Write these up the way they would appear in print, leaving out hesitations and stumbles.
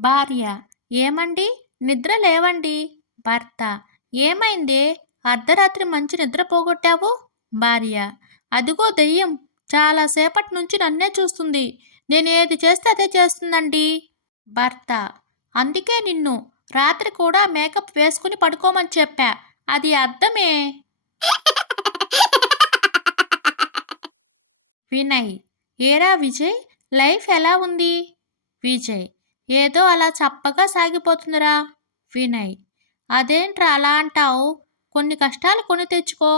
భార్య: ఏమండి? నిద్ర లేవండి. భర్త: ఏమైందే? అర్ధరాత్రి మంచి నిద్ర పోగొట్టావు? భార్య: అదిగో దెయ్యం చాలా సేపటి నుంచి నన్నే చూస్తుంది. నేనేది చేస్తే అదే చేస్తుందండి. భర్త: అందుకే నిన్ను రాత్రి కూడా మేకప్ వేసుకుని పడుకోమని చెప్పా. అది అర్థమే. వినయ్: ఏరా విజయ్, లైఫ్ ఎలా ఉంది? విజయ్: ఏదో అలా చప్పగా సాగిపోతుందిరా. వినయ్: అదేంట్రా అలా అంటావు? కొన్ని కష్టాలు కొని తెచ్చుకో,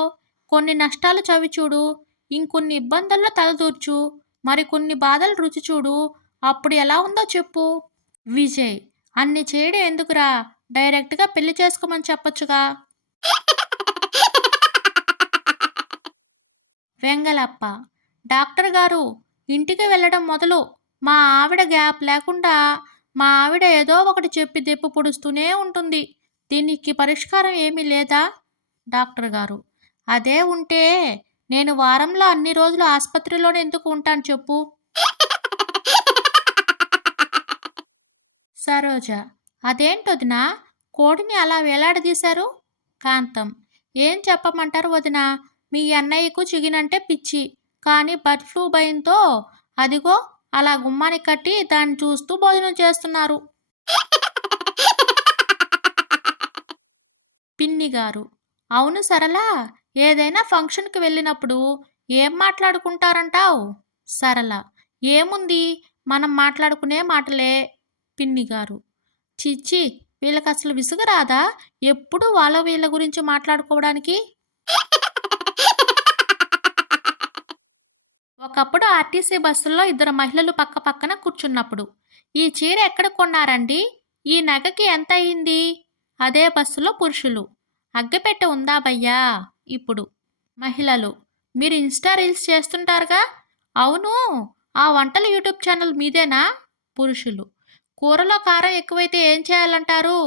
కొన్ని నష్టాలు చవిచూడు, ఇంకొన్ని ఇబ్బందుల్లో తలదూర్చు, మరికొన్ని బాధలు రుచి చూడు, అప్పుడు ఎలా ఉందో చెప్పు. విజయ్: అన్ని చేయడం ఎందుకురా, డైరెక్ట్గా పెళ్లి చేసుకోమని చెప్పొచ్చుగా. వెంగలప్ప: డాక్టర్ గారు, ఇంటికి వెళ్ళడం మొదలు మా ఆవిడ గ్యాప్ లేకుండా మా ఆవిడ ఏదో ఒకటి చెప్పి దెప్పు పొడుస్తూనే ఉంటుంది. దీనికి పరిష్కారం ఏమీ లేదా? డాక్టర్ గారు: అదే ఉంటే నేను వారంలో అన్ని రోజులు ఆసుపత్రిలోనే ఎందుకు ఉంటాను చెప్పు. సరోజ: అదేంటొదినా, కోడిని అలా వేలాడదీశారు? కాంతం: ఏం చెప్పమంటారు వదినా, మీ అన్నయ్యకు చిగినంటే పిచ్చి, కానీ బర్డ్ ఫ్లూ భయంతో అదిగో అలా గుమ్మానికి కట్టి దాన్ని చూస్తూ భోజనం చేస్తున్నారు. పిన్ని గారు: అవును సరళా, ఏదైనా ఫంక్షన్కి వెళ్ళినప్పుడు ఏం మాట్లాడుకుంటారంటావు? సరళ: ఏముంది, మనం మాట్లాడుకునే మాటలే. పిన్ని గారు: చిచ్చి, వీళ్ళకి అసలు విసుగు రాదా ఎప్పుడు వాళ్ళ వీళ్ళ గురించి మాట్లాడుకోవడానికి? ఒకప్పుడు ఆర్టీసీ బస్సుల్లో ఇద్దరు మహిళలు పక్క పక్కన కూర్చున్నప్పుడు, ఈ చీర ఎక్కడ కొన్నారండి, ఈ నగకి ఎంత అయింది? అదే బస్సులో పురుషులు: అగ్గెపెట్టె ఉందా భయ్యా? ఇప్పుడు మహిళలు: మీరు ఇన్స్టా రీల్స్ చేస్తుంటారుగా? అవును, ఆ వంటల యూట్యూబ్ ఛానల్ మీదేనా? పురుషులు: కూరలో కారం ఎక్కువైతే ఏం చేయాలంటారు?